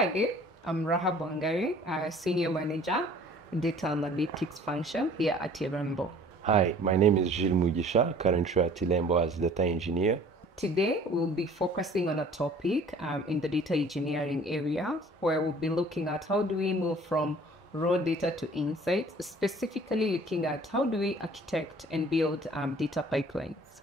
Hi, I'm Rahab Wangari, Senior Manager, Data Analytics Function here at Irembo. Hi, my name is Gilles Mugisha, currently at Irembo as data engineer. Today, we'll be focusing on a topic in the data engineering area, where we'll be looking at how do we move from raw data to insights, specifically looking at how do we architect and build data pipelines.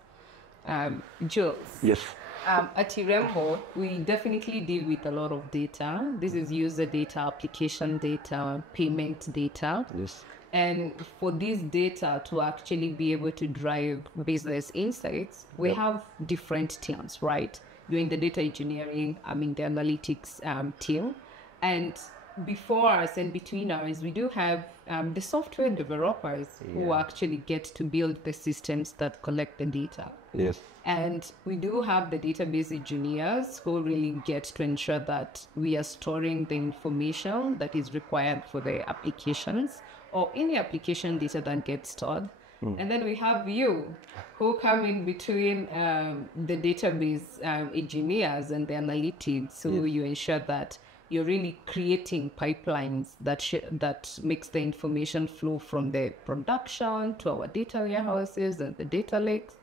Jules. Yes. At Irembo, we definitely deal with a lot of data. This is user data, application data, payment data. Yes. And for this data to actually be able to drive business insights, we have different teams, right? Doing the data engineering, the analytics team. And before us and between us, we do have the software developers who actually get to build the systems that collect the data. Yes. And we do have the database engineers who really get to ensure that we are storing the information that is required for the applications or any application data that gets stored. And then we have you who come in between the database engineers and the analytics, so you ensure that you're really creating pipelines that makes the information flow from the production to our data warehouses and the data lakes.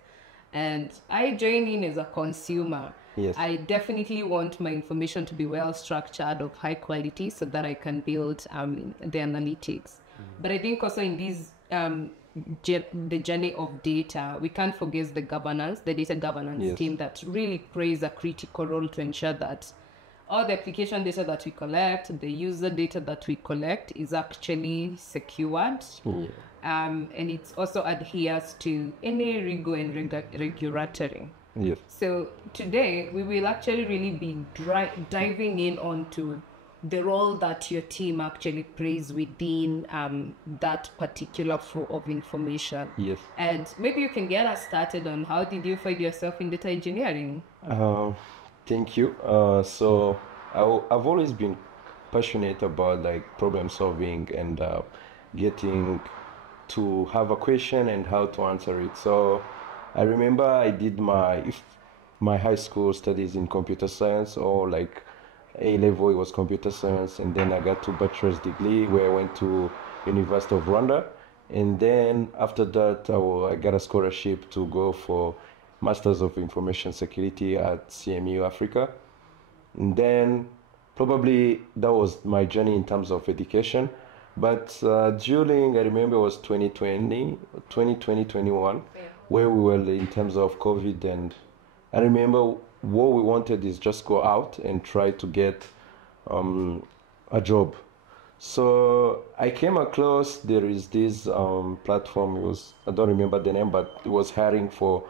And I join in as a consumer. Yes. I definitely want my information to be well structured, of high quality, so that I can build the analytics. But I think also in this the journey of data, we can't forget the governance, the data governance team that really plays a critical role to ensure that all the application data that we collect, the user data that we collect is actually secured. And it also adheres to any rigor and regulatory. Yes. So today we will actually really be diving in onto the role that your team actually plays within that particular flow of information. Yes. And maybe you can get us started on how did you find yourself in data engineering? Thank you. So I've always been passionate about like problem solving and getting to have a question and how to answer it. So I remember I did my high school studies in computer science, or like A level it was computer science, and then I got to bachelor's degree where I went to University of Rwanda, and then after that I got a scholarship to go for Masters of Information Security at CMU Africa. And then probably that was my journey in terms of education. But during, I remember it was 2020, 2021, where we were in terms of COVID. And I remember what we wanted is just go out and try to get a job. So I came across, there is this platform, I don't remember the name, but it was hiring for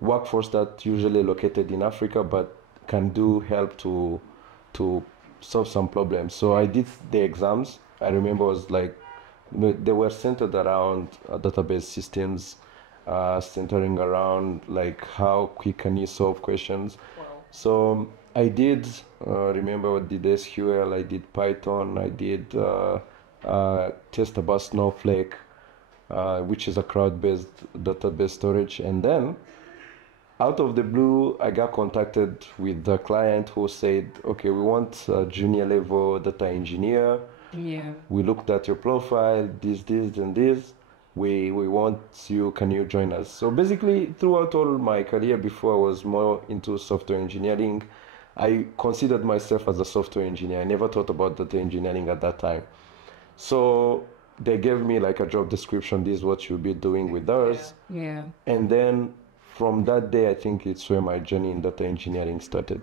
workforce that usually located in Africa, but can do help to solve some problems. So I did the exams. I remember it was like, they were centered around database systems, centering around like how quick can you solve questions. Wow. So I did, remember I did SQL, I did Python, I did test about Snowflake, which is a crowd-based database storage. And then out of the blue, I got contacted with the client who said, okay, we want a junior level data engineer. Yeah. We looked at your profile, this, and this. We want you, can you join us? So basically, throughout all my career before I was more into software engineering, I considered myself as a software engineer. I never thought about data engineering at that time. So they gave me like a job description, this is what you'll be doing with us. Yeah. And then from that day, I think it's where my journey in data engineering started.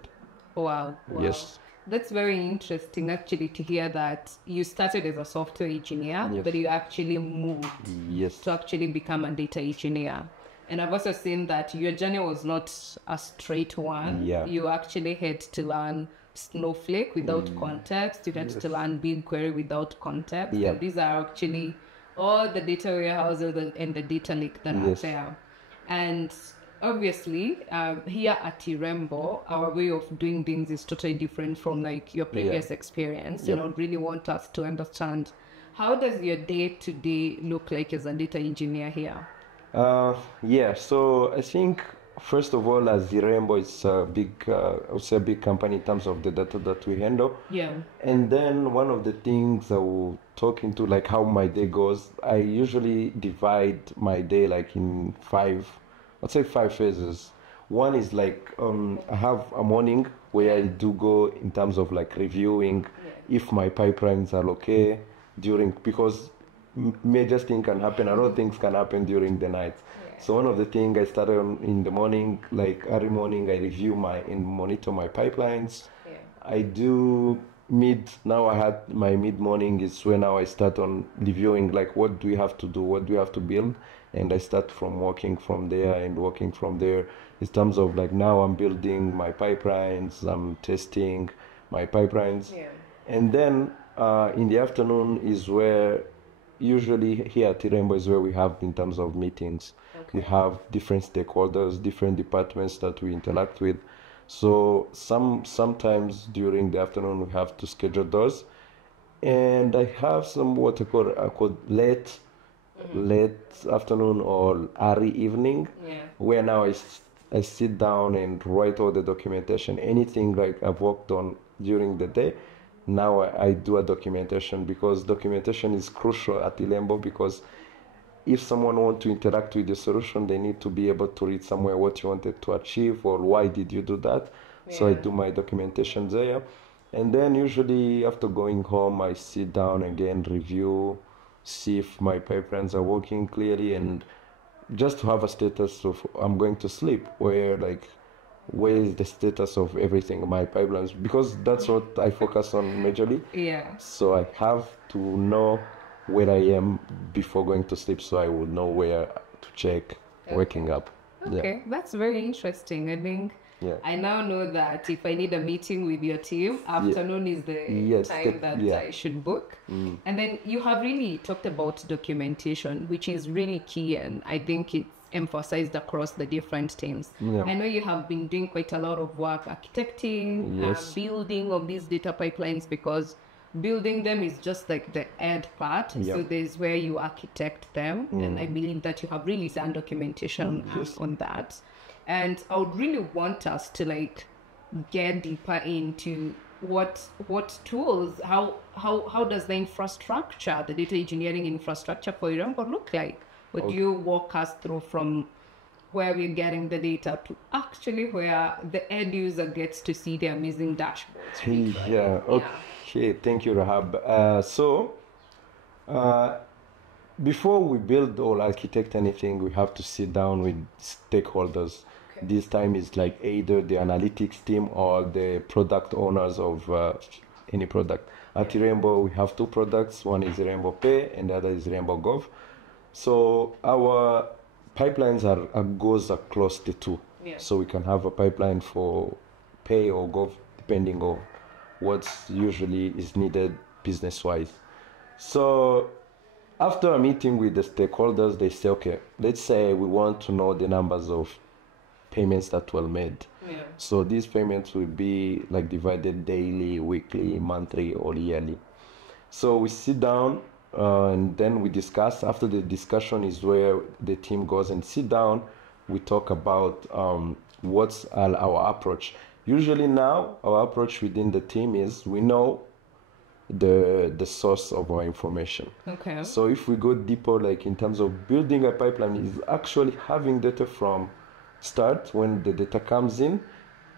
Wow. Yes. That's very interesting actually to hear that you started as a software engineer, but you actually moved to actually become a data engineer. And I've also seen that your journey was not a straight one. Yeah. You actually had to learn Snowflake without context. You had to learn BigQuery without context. Yeah. And these are actually all the data warehouses and the data lake that are there. And obviously, here at Irembo, our way of doing things is totally different from like your previous experience. You know, really want us to understand, how does your day-to-day look like as a data engineer here? So I think first of all, as Irembo, it's a big, I would say a big company in terms of the data that we handle. Yeah. And then one of the things I will talk into, like how my day goes, I usually divide my day like in I'd say five phases. One is like I have a morning where I do go in terms of like reviewing if my pipelines are okay because major things can happen, a lot of things can happen during the night. So one of the things I started on in the morning, like every morning I review and monitor my pipelines. I do now I had my mid-morning is when now I start on reviewing like what do we have to do, what do we have to build, and I start from working from there in terms of like now I'm building my pipelines, I'm testing my pipelines. And then in the afternoon is where usually here at Irembo is where we have in terms of meetings. We have different stakeholders, different departments that we interact with. So sometimes during the afternoon we have to schedule those. And I have some what I call late afternoon or early evening, where now I sit down and write all the documentation, anything like I've worked on during the day. Now I do a documentation because documentation is crucial at Irembo, because if someone wants to interact with the solution, they need to be able to read somewhere what you wanted to achieve or why did you do that. So I do my documentation there. And then usually after going home, I sit down again, review, see if my pipelines are working clearly, and just to have a status of I'm going to sleep, where is the status of everything, my pipelines, because that's what I focus on majorly. So I have to know where I am before going to sleep, so I will know where to check waking up. That's very interesting. I think I now know that if I need a meeting with your team, afternoon is the time that I should book. And then you have really talked about documentation, which is really key, and I think it's emphasized across the different teams. I know you have been doing quite a lot of work architecting, building of these data pipelines, because building them is just like the end part. So there's where you architect them, and I believe that you have really done documentation on that. And I would really want us to like get deeper into what tools, how does the infrastructure, the data engineering infrastructure for Irembo look like? Would you walk us through from where we're getting the data to actually where the end user gets to see the amazing dashboards? Okay, thank you, Rahab. Before we build or architect anything, we have to sit down with stakeholders. This time is like either the analytics team or the product owners of any product. At Irembo, we have two products. One is Irembo Pay and the other is Irembo Gov. So our pipelines goes across the two. So we can have a pipeline for Pay or Gov depending on what usually is needed business-wise. So after a meeting with the stakeholders, they say, okay, let's say we want to know the numbers of payments that were made. So these payments will be like divided daily, weekly, monthly, or yearly. So we sit down and then we discuss. After the discussion is where the team goes and sit down. We talk about what's our approach. Usually now our approach within the team is we know the source of our information. So if we go deeper, like in terms of building a pipeline, is actually having data from start when the data comes in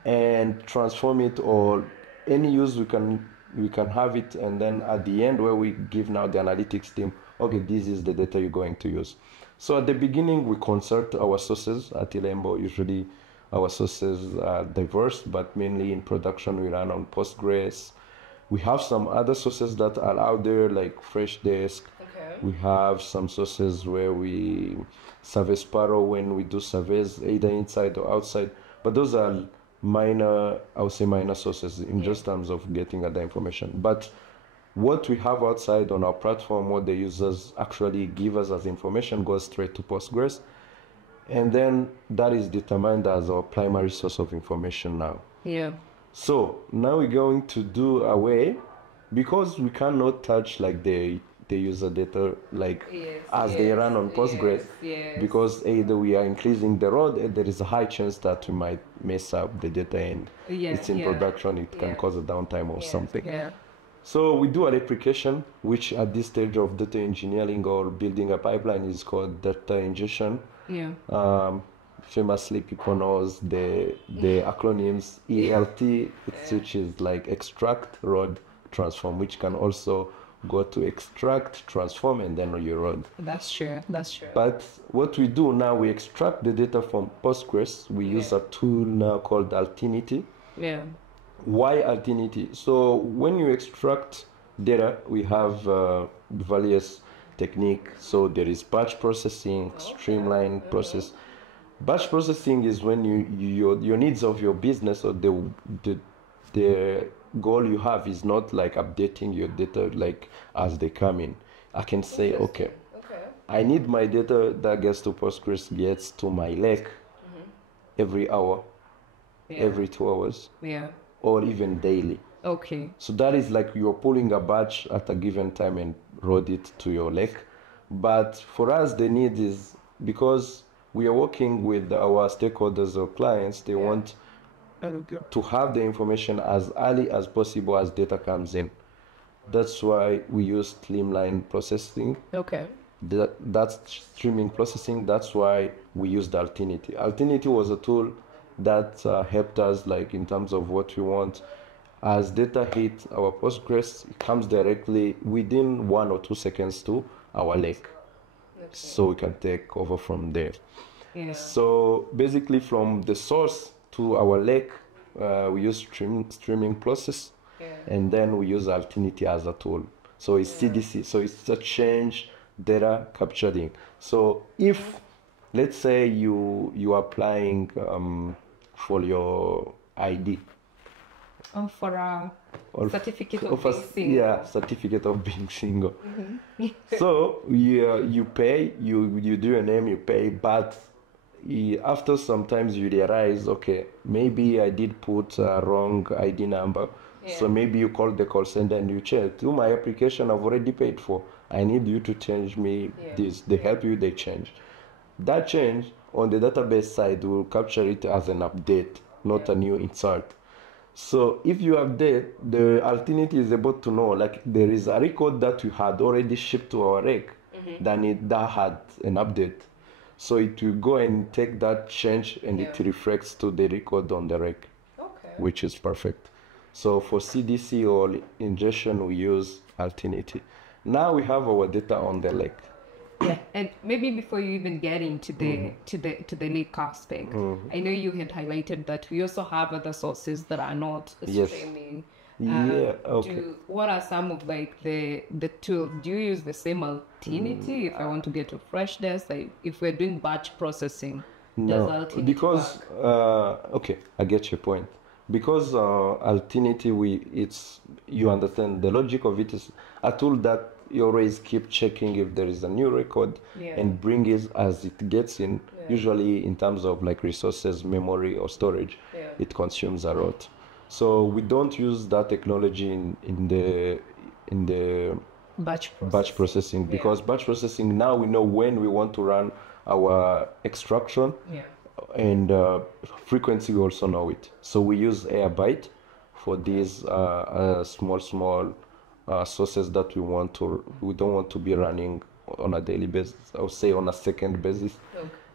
and transform it, or any use we can have it, and then at the end where we give now the analytics team, okay, this is the data you're going to use. So at the beginning we consult our sources at Irembo. Usually our sources are diverse, but mainly in production we run on Postgres. We have some other sources that are out there like Freshdesk. We have some sources where we survey Sparrow when we do surveys either inside or outside, but those are minor sources in just terms of getting other information. But what we have outside on our platform, what the users actually give us as information, goes straight to Postgres, and then that is determined as our primary source of information now. So now we're going to do away, because we cannot touch like the the user data like Yes, as they run on Postgres, yes. because either we are increasing the load, and there is a high chance that we might mess up the data, and it's in production, it can cause a downtime or something. Yeah. So we do a replication, which at this stage of data engineering or building a pipeline is called data ingestion. Yeah. Famously, people knows the acronyms ELT, which is like extract, load, transform, which can also go to extract, transform, and then you load. That's true. That's true. But what we do now, we extract the data from Postgres. We use a tool now called Altinity. Yeah. Why Altinity? So when you extract data, we have various technique. So there is batch processing, streamline process. Batch processing is when your needs of your business or the goal you have is not like updating your data like as they come in. I can say, okay, I need my data that gets to Postgres gets to my lake every hour, every 2 hours, or even daily. Okay. So that is like you're pulling a batch at a given time and load it to your lake. But for us, the need is because we are working with our stakeholders or clients, they want to have the information as early as possible as data comes in. That's why we use streamline processing. Okay. That's streaming processing. That's why we used Altinity. Altinity was a tool that helped us like in terms of what we want. As data hit our Postgres, it comes directly within 1 or 2 seconds to our lake. So we can take over from there. Yeah. So basically from the source to our lake, we use streaming process, and then we use Altinity as a tool. So it's CDC, so it's a change data capturing. So if, let's say you are applying for your ID. For a certificate of being single. Yeah, certificate of being single. So you pay, you do your name, you pay, but after sometimes you realize, okay, maybe I did put a wrong ID number. So maybe you call the call center and you check, to my application I've already paid for. I need you to change me this. They help you, they change. That change on the database side will capture it as an update, not a new insert. So if you update, the Altinity is able to know, like there is a record that you had already shipped to our rec, that had an update. So it will go and take that change and it reflects to the record on the rec, which is perfect. So for CDC or ingestion, we use Altinity. Now we have our data on the lake. Yeah, and maybe before you even get into the lake aspect, I know you had highlighted that we also have other sources that are not streaming. What are some of like the tools? Do you use the same Altinity if I want to get to freshness? Like if we're doing batch processing, no, does Altinity because okay, I get your point. Because Altinity, you understand the logic of it is a tool that you always keep checking if there is a new record and bring it as it gets in. Usually in terms of like resources, memory or storage, it consumes a lot. So we don't use that technology in the batch processing because batch processing, now we know when we want to run our extraction and frequency, we also know it. So we use Airbyte for these small sources that we don't want to be running on a daily basis, I would say on a second basis.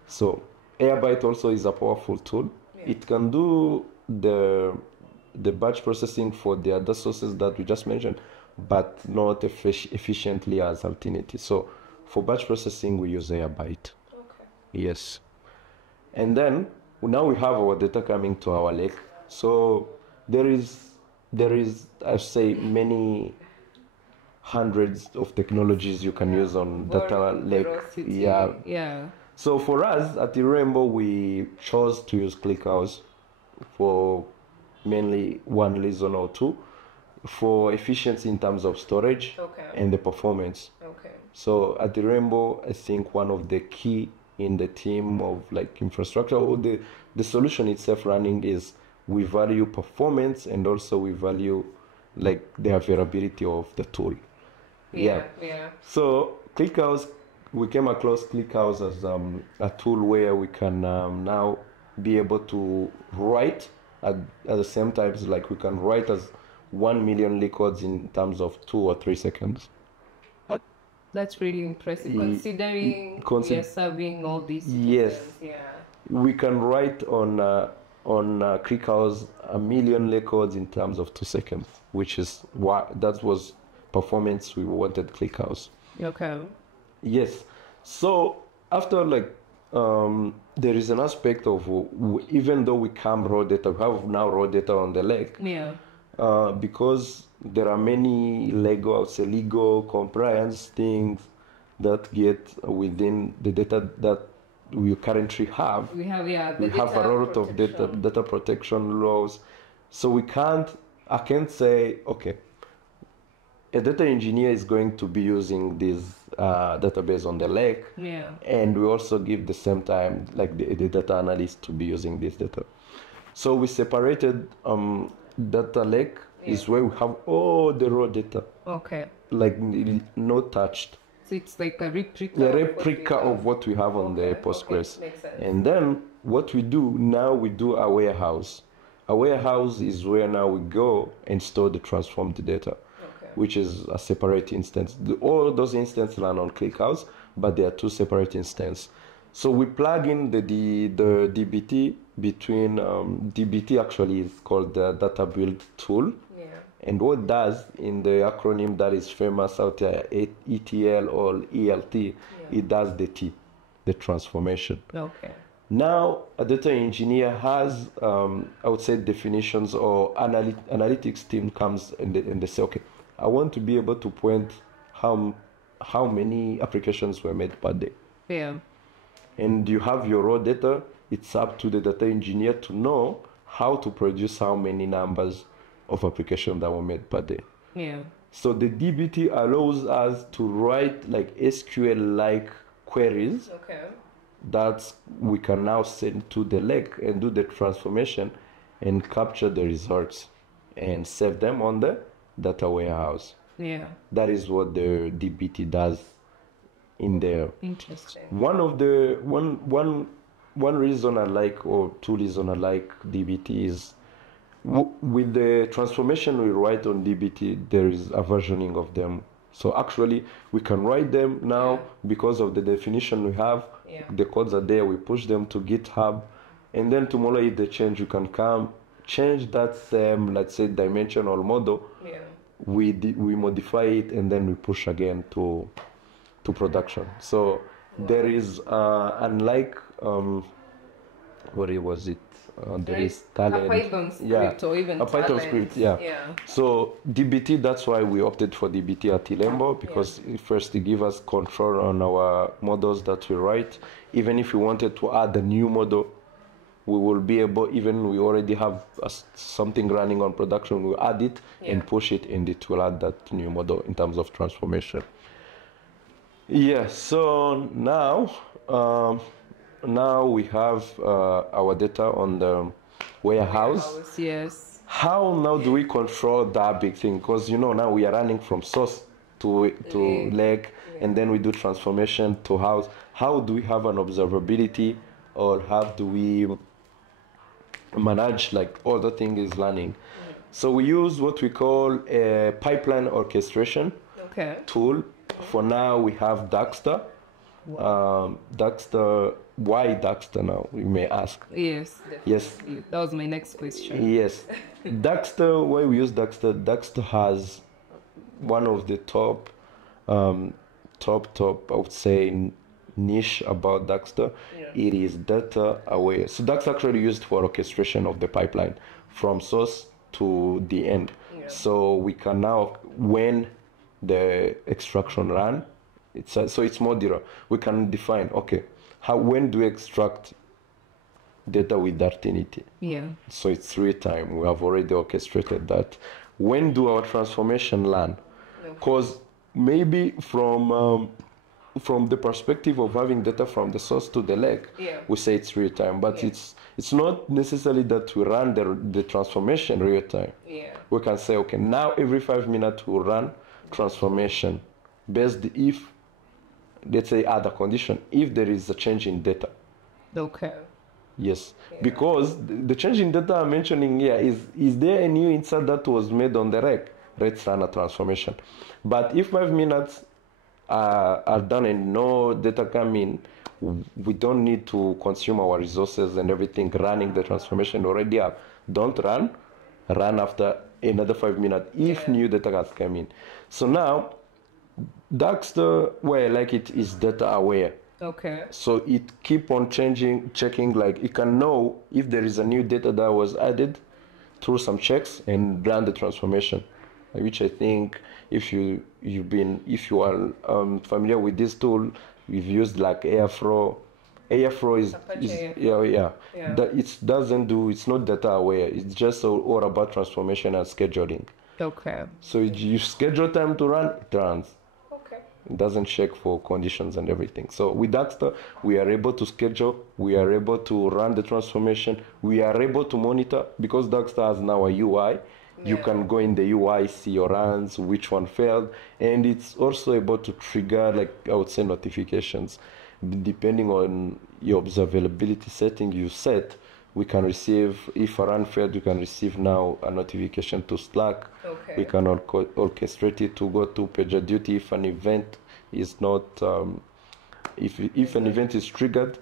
So Airbyte also is a powerful tool. It can do the batch processing for the other sources that we just mentioned, but not efficiently as Altinity. So for batch processing, we use Airbyte. Yes. And then now we have our data coming to our lake. So there is I say many hundreds of technologies you can use on data lake. So for us at Irembo, we chose to use ClickHouse for mainly one reason or two, for efficiency in terms of storage and the performance. So at Irembo, I think one of the key in the team of like infrastructure or the solution itself running is we value performance and also we value like the availability of the tool. Yeah. Yeah. So ClickHouse, we came across ClickHouse as a tool where we can now be able to write at the same time, like we can write as 1 million records in terms of 2 or 3 seconds. That's really impressive, considering we are serving all these Yes, citizens. Yeah. we can write on ClickHouse 1 million records in terms of 2 seconds, which is what that was performance we wanted ClickHouse. Okay. Yes. So after there is an aspect of even though we can raw data, we have now raw data on the lake. Yeah. Because there are many legal compliance things that get within the data that we currently have. We have We have a lot of data protection laws, so I can't say, okay, a data engineer is going to be using this database on the lake, yeah, and we also give the same time like the data analyst to be using this data. So we separated data lake is where we have all the raw data, okay, like not touched. so it's like a replica, The replica of what we have on the Postgres. Makes sense. And then what we do now, we do a warehouse. A warehouse is where now we go and store the transformed data, which is a separate instance. All those instances run on ClickHouse, but they are two separate instances. So we plug in the DBT between, DBT actually is called the data build tool. Yeah. And what it does in the acronym that is famous out there, ETL or ELT, it does the T, the transformation. Okay. Now, a data engineer has, I would say, definitions, or analytics team comes and they say, okay, I want to be able to point how many applications were made per day. Yeah. And you have your raw data. It's up to the data engineer to know how to produce how many numbers of applications that were made per day. Yeah. So the DBT allows us to write like SQL-like queries that we can now send to the lake and do the transformation and capture the results and save them on the data warehouse. Yeah. That is what the DBT does in there. Interesting. One reason I like, or two reasons I like DBT is with the transformation we write on DBT, there is a versioning of them. So actually, we can write them now because of the definition we have. Yeah. The codes are there. We push them to GitHub, and then tomorrow, if they change, you can come change that same, let's say, dimensional model. Yeah. We modify it, and then we push again to production. So there is unlike what was it? There is talent. A Python script, or even a Python script. Yeah. So DBT, that's why we opted for DBT at Irembo, because first it gives us control on our models that we write. Even if we wanted to add a new model, we will be able, even we already have something running on production, we'll add it and push it, and it will add that new model in terms of transformation. Yeah, so now we have our data on the warehouse. Yes. How now do we control that big thing? Because now we are running from source to lake, and then we do transformation to house. How do we have an observability, or how do we manage like all the thing is running? So we use what we call a pipeline orchestration tool. For now, we have Daxter. Daxter, why Daxter now, you may ask? Yes. Definitely. Yes. That was my next question. Yes. Daxter, why we use Daxter? Daxter has one of the top, I would say, niche about Daxter. It is data aware. So that's actually used for orchestration of the pipeline from source to the end. So we can now, when the extraction run, so it's modular. We can define, okay, when do we extract data with Dartinity? Yeah. So it's real time. We have already orchestrated that. When do our transformation run? Because maybe from the perspective of having data from the source to the lake, we say it's real time, but it's not necessarily that we run the transformation real time. We can say, okay, now every 5 minutes we run transformation based if, let's say, other condition, if there is a change in data. Okay. Yes, because the change in data I'm mentioning here is there a new insert that was made on the rack? Let's run a transformation. But if 5 minutes are done and no data come in, we don't need to consume our resources and everything running the transformation already up. Don't run after another 5 minutes if new data has come in. So now, that's the way I like it, is data aware. Okay. So it keep on checking, like it can know if there is a new data that was added through some checks and run the transformation, which I think if you are familiar with this tool, we've used like Airflow. Airflow is Yeah. that it's not data aware. It's just all about transformation and scheduling. Okay. So you schedule time to run, it runs. Okay. It doesn't check for conditions and everything. So with Daxter, we are able to schedule, we are able to run the transformation, we are able to monitor, because Daxter has now a UI. You can go in the UI, see your runs, which one failed, and it's also able to trigger, like I would say, notifications. Depending on your observability setting you set, we can receive, if a run failed, you can receive now a notification to Slack. Okay. We can orchestrate it to go to PagerDuty if an event is not, if an event is triggered.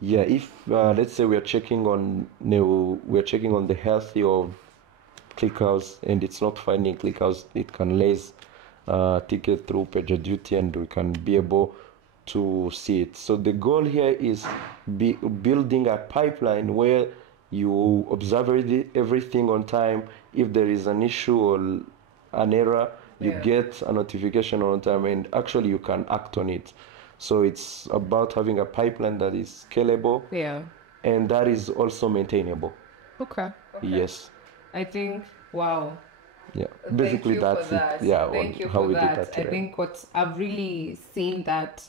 If let's say we're checking on the health of ClickHouse and it's not finding ClickHouse, it can raise ticket through PagerDuty and we can be able to see it. So the goal here is building a pipeline where you observe everything on time. If there is an issue or an error, you get a notification on time and actually you can act on it. So it's about having a pipeline that is scalable and that is also maintainable. Okay. Yes. I think, wow. Yeah, basically that's it. Yeah, Thank you how for we that. did that. I think what I've really seen that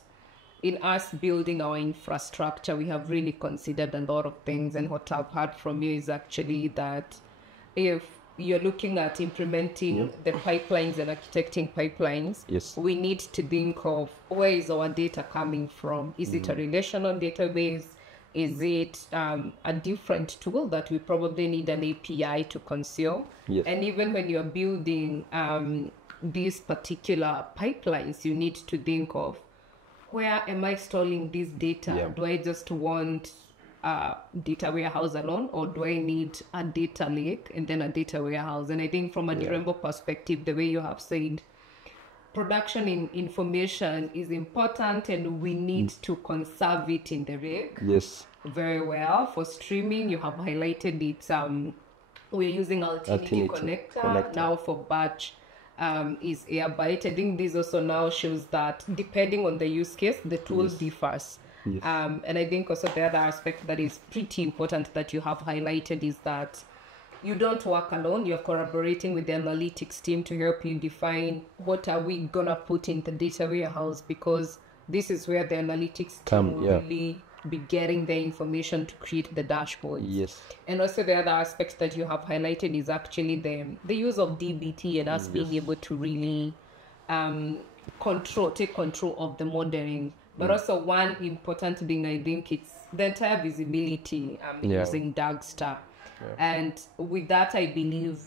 in us building our infrastructure, we have really considered a lot of things. And what I've heard from you is actually that if you're looking at implementing the pipelines and architecting pipelines, we need to think of where is our data coming from? Is it a relational database? Is it a different tool that we probably need an API to consume? And even when you're building these particular pipelines, you need to think of, where am I storing this data? Do I just want a data warehouse alone, or do I need a data lake and then a data warehouse? And I think from an Irembo perspective, the way you have said, production in information is important and we need to conserve it in the rig. Very well. For streaming, you have highlighted it. We're using Altinity connector. Now for batch is Airbyte. I think this also now shows that depending on the use case, the tool differs. And I think also the other aspect that is pretty important that you have highlighted is that you don't work alone. You're collaborating with the analytics team to help you define what are we gonna put in the data warehouse, because this is where the analytics team will really be getting the information to create the dashboards. And also the other aspect that you have highlighted is actually the use of DBT and us being able to really take control of the modeling. But also one important thing, I think, it's the entire visibility using Daxter. And with that, I believe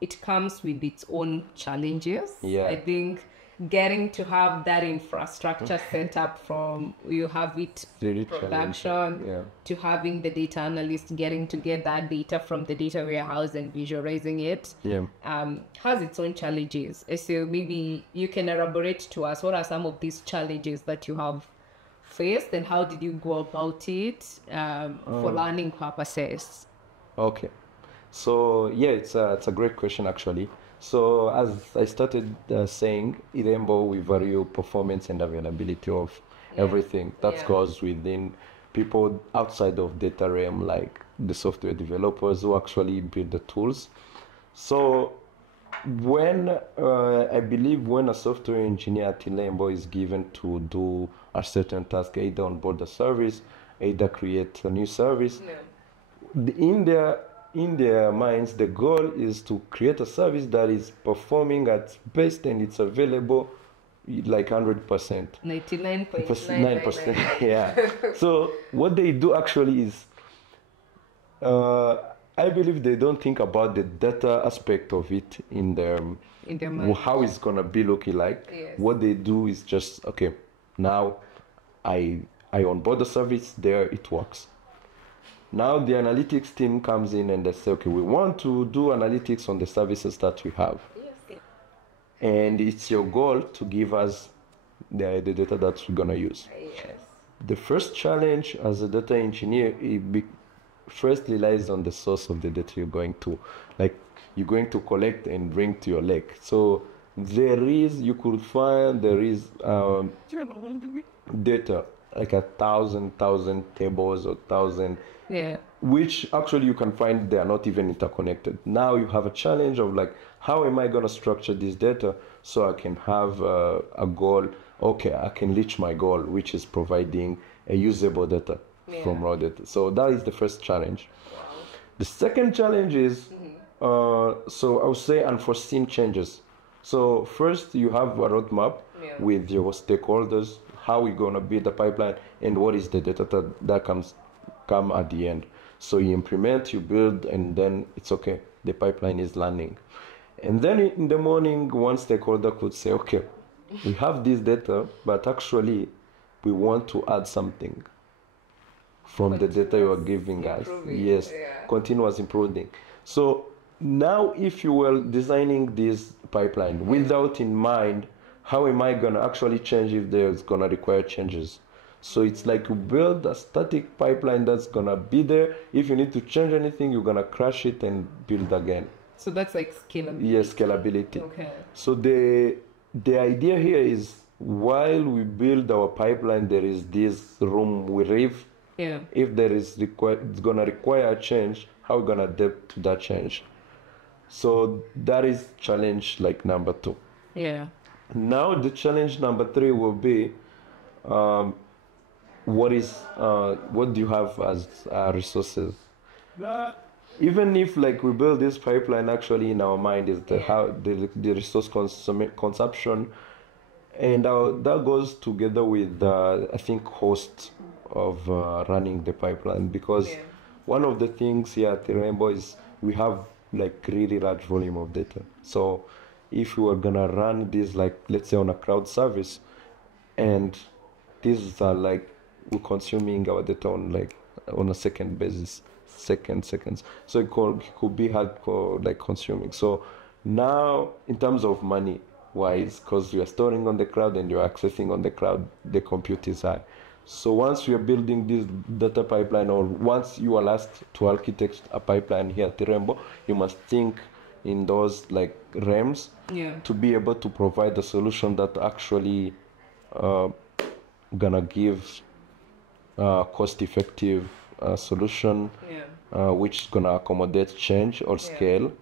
it comes with its own challenges. I think getting to have that infrastructure set up from you have it production to having the data analyst getting to get that data from the data warehouse and visualizing it has its own challenges. So maybe you can elaborate to us, what are some of these challenges that you have faced and how did you go about it for learning purposes? Okay, so it's a great question actually. So as I started saying, Irembo, we value performance and availability of everything that goes within people outside of data realm, like the software developers who actually build the tools. So when I believe when a software engineer at Irembo is given to do a certain task, either onboard a service, either create a new service, in their minds, the goal is to create a service that is performing at best and it's available like 100%. 99.9%. Yeah. So what they do actually is, I believe they don't think about the data aspect of it in their mind. how it's gonna be looking like. Yes. What they do is just, okay, now I onboard the service, there it works. Now the analytics team comes in and they say, okay, we want to do analytics on the services that we have. Yes. And it's your goal to give us the data that we're gonna use. Yes. The first challenge as a data engineer, firstly lies on the source of the data you're going to collect and bring to your lake. So there is data like 1,000 tables or 1,000, Yeah. which actually you can find they are not even interconnected. Now you have a challenge of like, how am I going to structure this data so I can have a goal? Okay, I can reach my goal, which is providing a usable data from raw data. So that is the first challenge. Wow. The second challenge is, so I would say unforeseen changes. So first you have a roadmap with your stakeholders, how we're going to build the pipeline, and what is the data that come at the end. So you implement, you build, and then it's okay. The pipeline is landing. And then in the morning, one stakeholder could say, okay, we have this data, but actually we want to add something from the data you are giving us. Yes, continuous improving. So now if you were designing this pipeline without in mind, how am I going to actually change if there's going to require changes? So it's like you build a static pipeline that's going to be there. If you need to change anything, you're going to crash it and build again. So that's like scalability. Yes, scalability. Okay. So the idea here is, while we build our pipeline, there is this room we leave. Yeah. If there is it's going to require a change, how are we going to adapt to that change? So that is challenge like number 2. Yeah. Now the challenge number 3 will be, what do you have as resources? Even if like we build this pipeline, actually in our mind is how the resource consumption, and that goes together with I think cost of running the pipeline, because one of the things here at Irembo is we have like really large volume of data. So if we are gonna run this, like let's say on a crowd service, and these are like we're consuming our data on a second basis, seconds. So it could be hardcore like consuming. So now in terms of money wise, because you are storing on the cloud and you're accessing on the cloud, the compute is high. So once we are building this data pipeline, or once you are asked to architect a pipeline here at Irembo, you must think in those like realms to be able to provide a solution that actually gonna give cost-effective solution, which is gonna accommodate change or scale.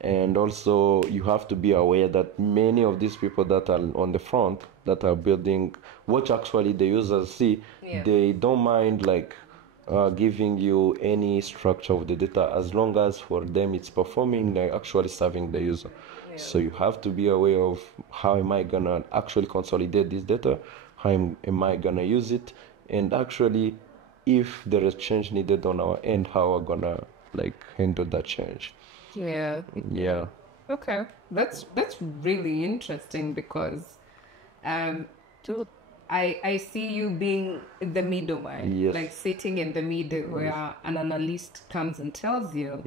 And also you have to be aware that many of these people that are on the front that are building, what actually the users see, they don't mind like giving you any structure of the data, as long as for them it's performing, like actually serving the user. So you have to be aware of, how am I gonna actually consolidate this data, how am I gonna use it, and actually if there is change needed on our end, how we're gonna like handle that change. Yeah. Okay, that's really interesting, because I see you being the middleman, like sitting in the middle, where an analyst comes and tells you,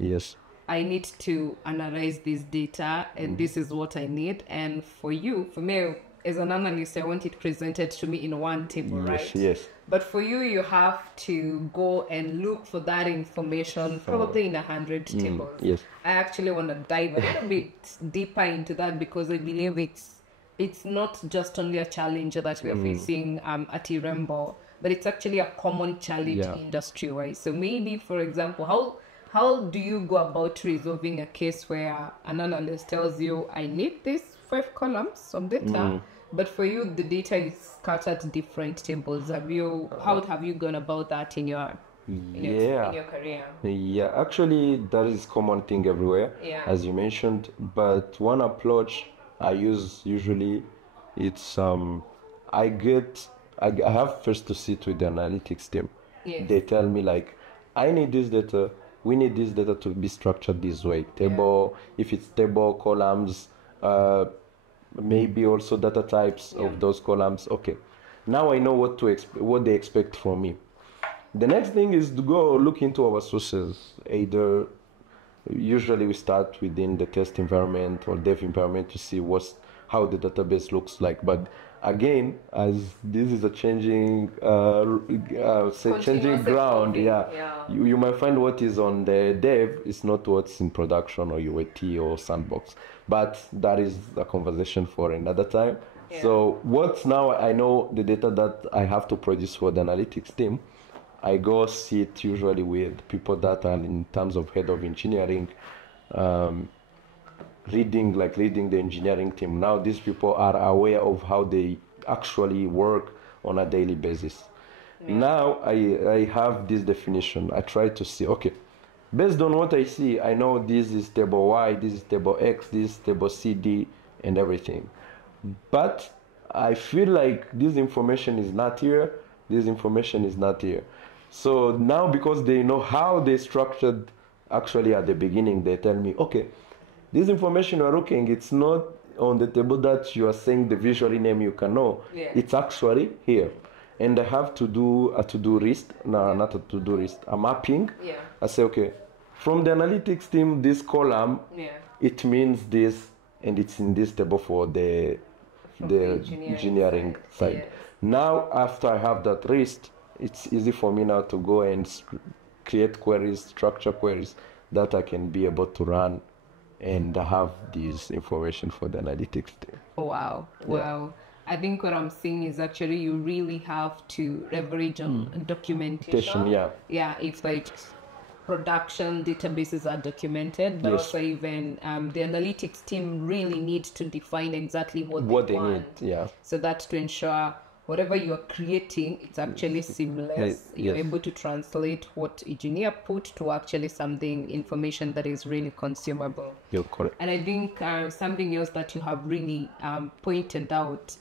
I need to analyze this data and this is what I need. And for me, as an analyst, I want it presented to me in one table, right? Yes. But for you, you have to go and look for that information, probably in 100 tables. Yes. I actually want to dive a little bit deeper into that, because I believe it's not just only a challenge that we are facing at Irembo, but it's actually a common challenge industry-wise. So maybe, for example, how do you go about resolving a case where an analyst tells you, I need these 5 columns of data, but for you the data is scattered different tables? How have you gone about that in your career? Yeah, actually that is common thing everywhere, as you mentioned. But one approach I use usually it's I have first to sit with the analytics team. Yes. They tell me like, I need this data. We need this data to be structured this way. Table, if it's table, columns, maybe also data types of those columns. Okay, now I know what they expect from me. The next thing is to go look into our sources. Either usually we start within the test environment or dev environment to see how the database looks like. But again, as this is a changing changing ground, you might find what is on the dev is not what's in production or UAT or sandbox. But that is a conversation for another time. Yeah. So what's now, I know the data that I have to produce for the analytics team. I go sit usually with people that are in terms of head of engineering, leading the engineering team. Now these people are aware of how they actually work on a daily basis. Yeah. Now I have this definition. I try to see, okay, based on what I see, I know this is table Y, this is table X, this is table CD, and everything. But I feel like this information is not here, this information is not here. So now, because they know how they structured actually at the beginning, they tell me, okay, this information you're looking, it's not on the table that you are saying the visual name you can know. Yeah. It's actually here. And I have to do a to-do list, not a to-do list, a mapping. Yeah. I say, okay, from the analytics team, this column, it means this, and it's in this table for the engineering side. Yes. Now, after I have that list, it's easy for me now to go and create queries, structure queries that I can be able to run and have this information for the analytics team. Wow. Yeah. Wow. I think what I'm seeing is actually you really have to leverage on documentation. Yeah, it's like production databases are documented, but also even the analytics team really needs to define exactly what they want. Need. So that to ensure whatever you are creating, it's actually seamless. You're able to translate what engineer put to actually information that is really consumable. You're correct. And I think something else that you have really pointed out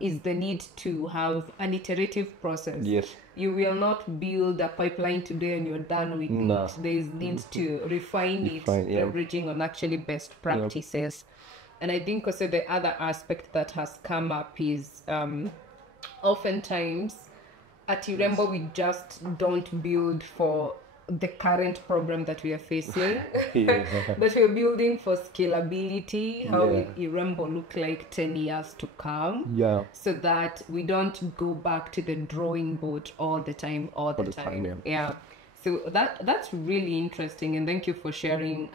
is the need to have an iterative process. Yes. You will not build a pipeline today and you're done with it. There is need to refine it, leveraging on actually best practices. And I think also the other aspect that has come up is oftentimes at Irembo we just don't build for the current program that we are facing, but we're building for scalability, how will Irembo look like 10 years to come, so that we don't go back to the drawing board all the time. So that's really interesting, and thank you for sharing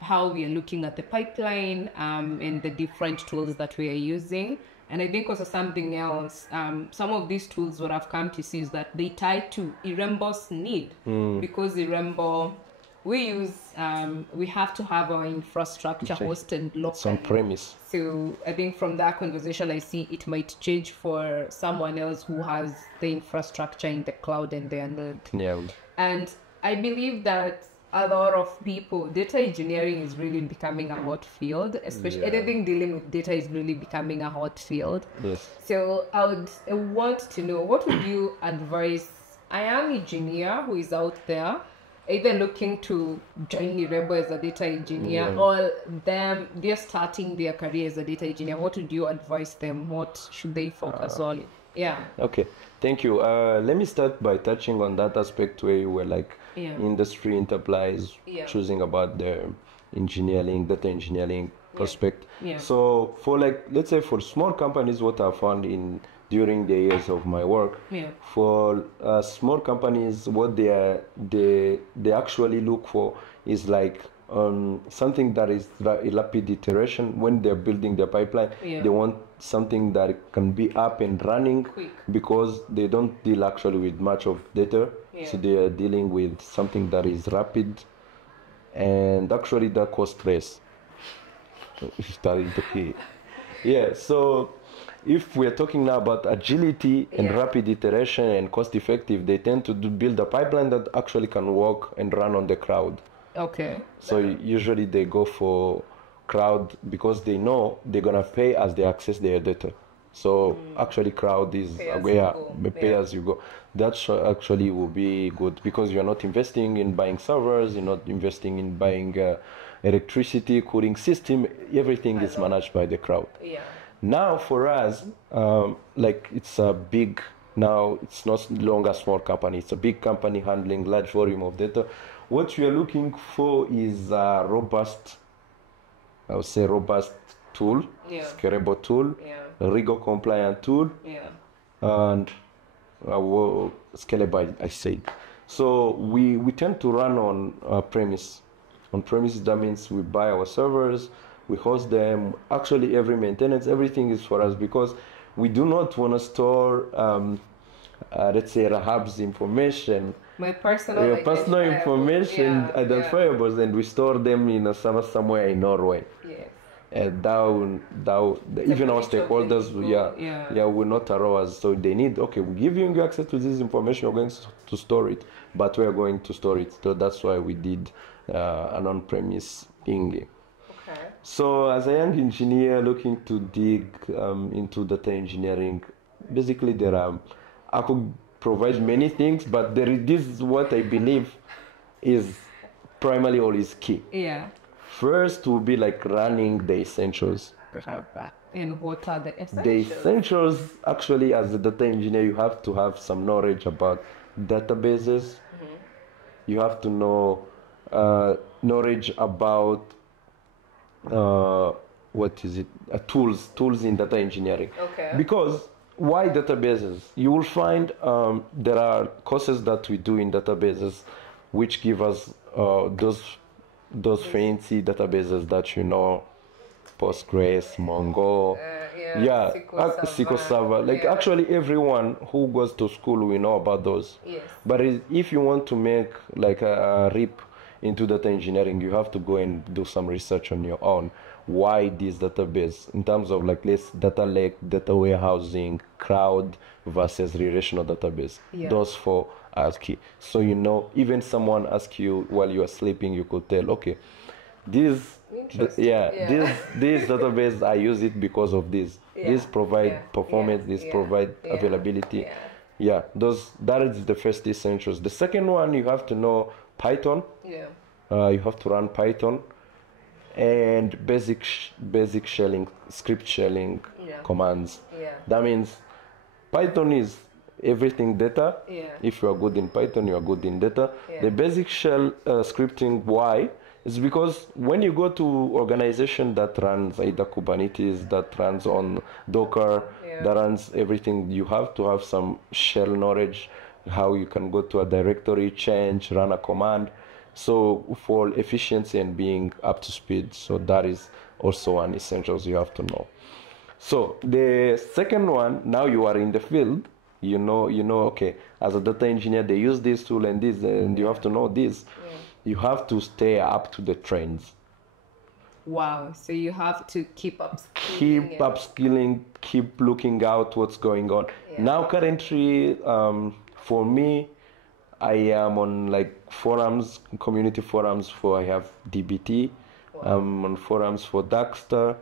how we are looking at the pipeline and the different tools that we are using. And I think also something else, some of these tools what I've come to see is that they tie to Irembo's need, because Irembo, we have to have our infrastructure hosted locally. On premise. So I think from that conversation, I see it might change for someone else who has the infrastructure in the cloud and they are not. Yeah. And I believe that a lot of people, data engineering is really becoming a hot field, especially anything dealing with data is really becoming a hot field. Yes. So I would want to know, what would you advise a young engineer who is out there, either looking to join Irembo as a data engineer or they're starting their career as a data engineer? What would you advise them? What should they focus on? Okay, thank you. Let me start by touching on that aspect where you were like industry enterprise choosing about the engineering, data engineering prospect. So for let's say for small companies, what I found during the years of my work, for small companies, what they actually look for is like something that is rapid iteration. When they're building their pipeline, they want something that can be up and running quick, because they don't deal actually with much of data. So they are dealing with something that is rapid and actually that costs less. So if we're talking now about agility and rapid iteration and cost effective, they tend to build a pipeline that actually can work and run on the cloud. Okay. So usually they go for crowd, because they know they're gonna pay as they access their data. So actually crowd is Pay as where you go. pay as you go. That actually will be good, because you're not investing in buying servers, you're not investing in buying electricity, cooling system. Everything is managed by the crowd. Yeah. Now for us, like it's a big, now it's not longer a small company, it's a big company handling large volume of data. What we are looking for is a robust, I would say robust tool, scalable tool, rigor compliant tool, and scalable, I said. So we tend to run on premise. On premises, that means we buy our servers, we host them. Actually, every maintenance, everything is for us, because we do not want to store, let's say, Rahab's information, My personal information, identifiables, and we store them in a server somewhere in Norway. Yes. And even our stakeholders, will not allow us. So they need, okay, we're giving you access to this information, we're going to store it, but we are going to store it. So that's why we did an on-premise thing. Okay. So as a young engineer looking to dig into data engineering, basically I could provide many things, but this is what I believe is primarily always key. Yeah. First will be like running the essentials. And what are the essentials? The essentials, actually, as a data engineer, you have to have some knowledge about databases. You have to know knowledge about tools in data engineering. Okay. Because why databases? You will find there are courses that we do in databases which give us those fancy databases that Postgres, Mongo, SQL Server. Like actually everyone who goes to school will know about those. Yes. But if you want to make like a rip into data engineering, you have to go and do some research on your own. Why this database in terms of like less data lake, data warehousing, crowd versus relational database. Those four are key. So even someone asks you while you are sleeping, you could tell, okay, this database, I use it because of this. This provide performance, this provide availability. That is the first essentials. The second one, you have to know Python. You have to run Python and basic shelling, script shelling commands. That means Python is everything data. If you are good in Python, you are good in data. The basic shell scripting, why? Is because when you go to organization that runs either Kubernetes, that runs on Docker, that runs everything, you have to have some shell knowledge, how you can go to a directory, change, run a command. So for efficiency and being up to speed, so that is also an essentials you have to know. So the second one, now you are in the field, you know, okay, as a data engineer, they use this tool and this, and you have to know this. You have to stay up to the trends. Wow, so you have to keep upskilling. Keep upskilling, keep looking out what's going on. Now currently, for me, I am on like forums, community forums I have DBT. I'm on forums for Daxter.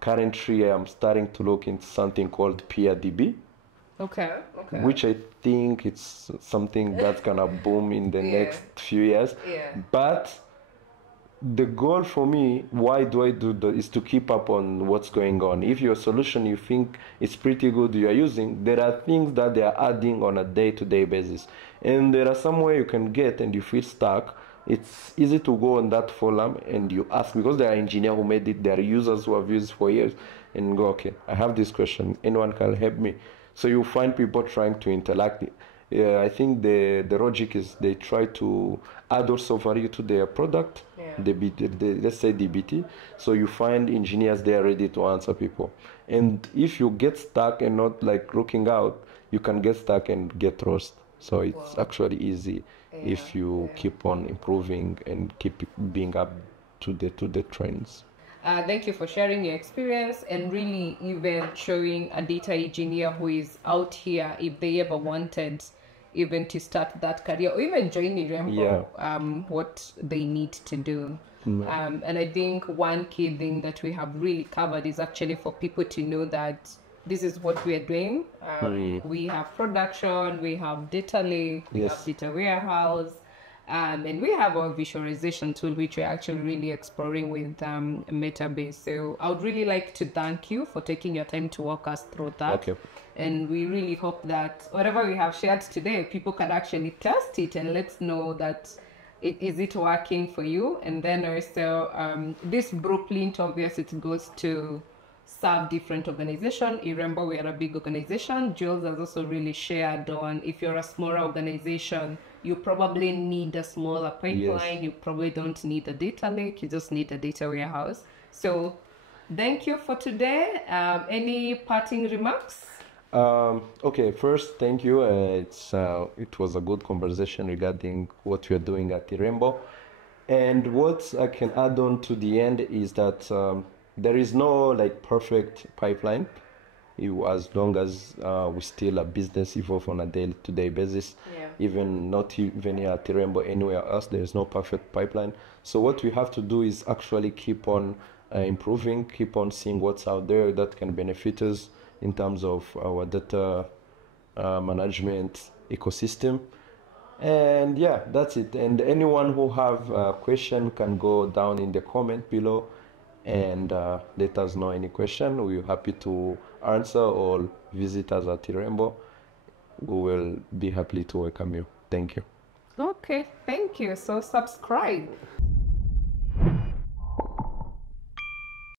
Currently, I'm starting to look into something called PeerDB. Okay. Which I think it's something that's gonna boom in the next few years. But the goal for me, why do I do that, is to keep up on what's going on. If your solution you think is pretty good, you are using, there are things that they are adding on a day-to-day basis, and there are somewhere you can get and you feel stuck. It's easy to go on that forum and you ask, because there are engineers who made it, there are users who have used it for years, and go, okay, I have this question, anyone can help me. So you find people trying to interact. I think the logic is they try to add also value to their product, let's say DBT. So you find engineers there ready to answer people. And if you get stuck and not like looking out, you can get stuck and get lost. So it's actually easy if you keep on improving and keep being up to the trends. Thank you for sharing your experience and really even showing a data engineer who is out here, if they ever wanted even to start that career or even join Irembo, what they need to do. And I think one key thing that we have really covered is actually for people to know that this is what we are doing. We have production, we have data lake, we have data warehouse, and we have our visualization tool, which we're actually really exploring with Metabase. So I would really like to thank you for taking your time to walk us through that. Okay. And we really hope that whatever we have shared today, people can actually test it and let's know that is it working for you. And then also this blueprint, obviously, it goes to serve different organizations. Irembo, we are a big organization. Jules has also really shared on if you're a smaller organization, you probably need a smaller pipeline. You probably don't need a data lake. You just need a data warehouse. So thank you for today. Any parting remarks? Okay, first, thank you. It was a good conversation regarding what we are doing at Irembo. And what I can add on to the end is that there is no like perfect pipeline. As long as we still a business evolve on a day-to-day basis, even not even here at Irembo, anywhere else, there is no perfect pipeline. So what we have to do is actually keep on improving, keep on seeing what's out there that can benefit us in terms of our data management ecosystem. And yeah, that's it. And anyone who have a question can go down in the comment below and let us know any question. We're happy to answer, or visit us at Irembo. We will be happy to welcome you. Thank you. Okay, thank you. So subscribe.